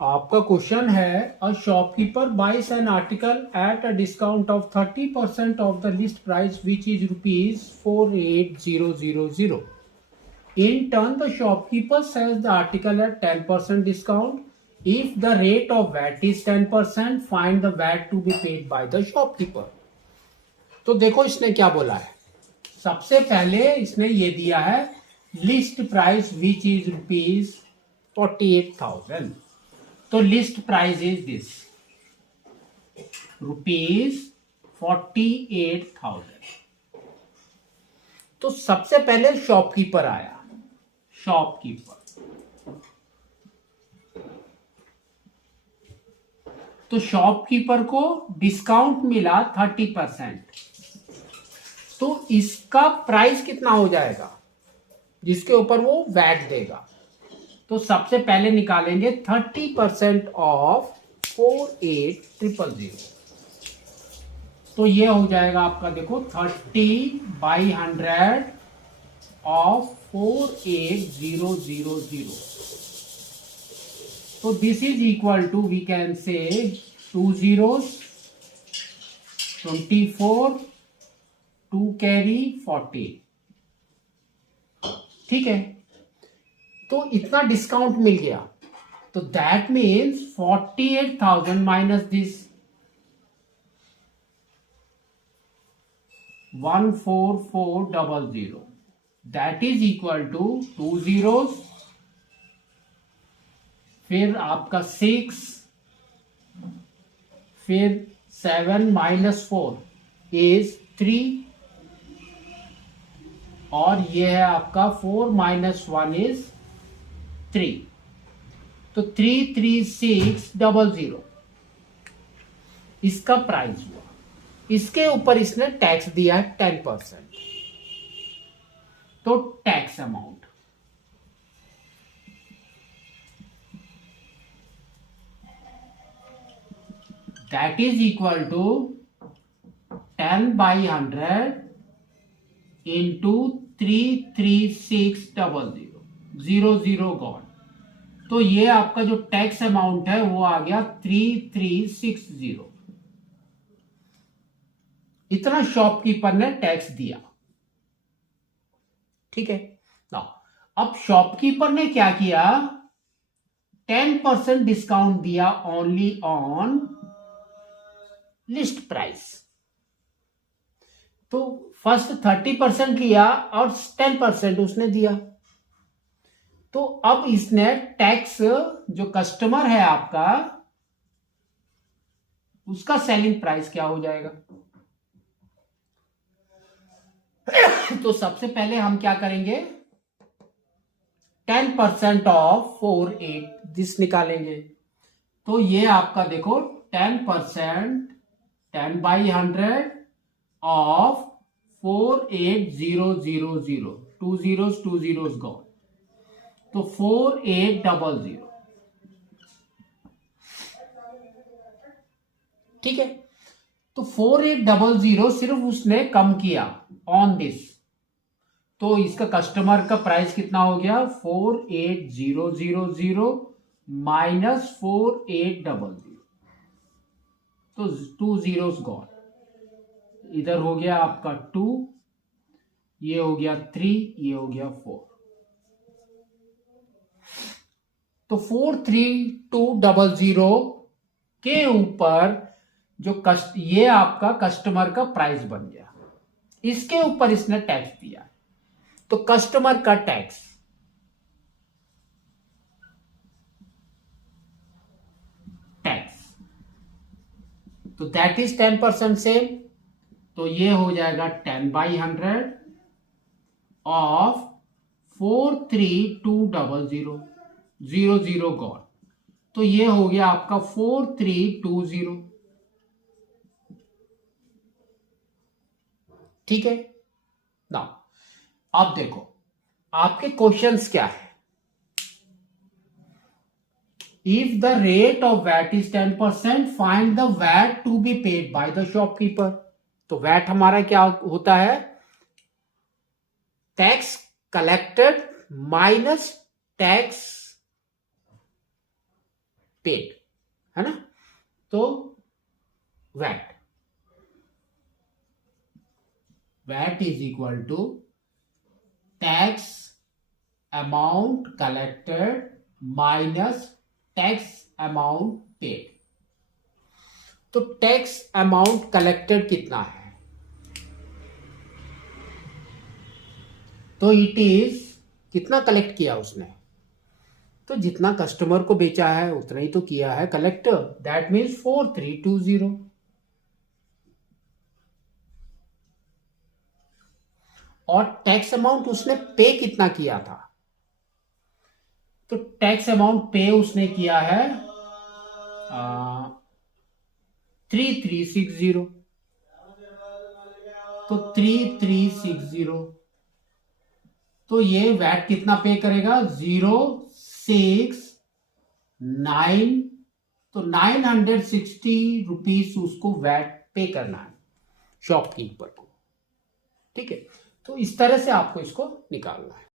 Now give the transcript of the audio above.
आपका क्वेश्चन है a shopkeeper buys an article at a discount of 30% of the list price which is ₹48,000. In turn, the shopkeeper sells the article at 10% discount. If the rate of VAT is 10%, find the VAT to be paid by the shopkeeper. तो देखो इसने क्या बोला है। सबसे पहले इसने ये दिया है लिस्ट प्राइस विच इज ₹48,000. तो लिस्ट प्राइस इज दिस ₹48,000. तो सबसे पहले शॉपकीपर आया, शॉपकीपर। तो शॉपकीपर को डिस्काउंट मिला 30%. तो इसका प्राइस कितना हो जाएगा जिसके ऊपर वो वैट देगा। तो सबसे पहले निकालेंगे 30% ऑफ 48,000. तो ये हो जाएगा आपका, देखो 30/100 ऑफ 48,000. तो this is equal to, we can say 2 zeros, 24, 2 carry 40. ठीक है, तो इतना डिस्काउंट मिल गया। तो that means 48,000 minus this 14400, that is equal to 2 zeros, फिर आपका 6, फिर 7 minus 4 इज 3, और ये है आपका 4 minus 1 इज 3. तो 33600 इसका प्राइस हुआ। इसके ऊपर इसने टैक्स दिया है 10%. तो tax amount that is equal to 10/100 into 33600, 00 gone. तो ये आपका जो टैक्स अमाउंट है वो आ गया 3360. इतना शॉपकीपर ने टैक्स दिया। ठीक है ना। अब शॉपकीपर ने क्या किया, 10% डिस्काउंट दिया ओनली ऑन लिस्ट प्राइस। तो फर्स्ट 30% लिया और 10% उसने दिया। तो अब इसने टैक्स, जो कस्टमर है आपका, उसका सेलिंग प्राइस क्या हो जाएगा। तो सबसे पहले हम क्या करेंगे, 10% ऑफ 48 दिस निकालेंगे। तो ये आपका देखो 10%, 10/100 ऑफ 48,000, 2 zeros 2 zeros गॉन। तो 4800। ठीक है, तो 4800 सिर्फ उसने कम किया ऑन दिस। तो इसका कस्टमर का प्राइस कितना हो गया, 48,000 माइनस 4800। तो 2 zeros गॉन। इधर हो गया आपका 2, ये हो गया 3, ये हो गया 4। तो 43200 के ऊपर जो ये आपका कस्टमर का प्राइस बन गया, इसके ऊपर इसने टैक्स दिया। तो कस्टमर का टैक्स तो दैट इज 10% सेम। तो ये हो जाएगा 10/100 ऑफ 43200, 00 गॉन। तो ये हो गया आपका 4320। ठीक है ना। अब देखो आपके क्वेश्चंस क्या है। If the rate of VAT is 10%, find the VAT to be paid by the shopkeeper. तो VAT हमारा क्या होता है, tax collected minus tax paid, है ना। तो VAT is equal to tax amount collected minus tax amount paid. तो tax amount collected कितना है, तो इट इज कितना कलेक्ट किया उसने, तो जितना कस्टमर को बेचा है उतना ही तो किया है कलेक्ट, दैट मीन्स 4320। और टैक्स अमाउंट उसने पे कितना किया था, तो टैक्स अमाउंट पे उसने किया है 3360, तो 3360, तो ये वैट कितना पे करेगा 069, तो 960 रुपीज उसको वैट पे करना है शॉपकीपर को, ठीक है। तो इस तरह से आपको इसको निकालना है।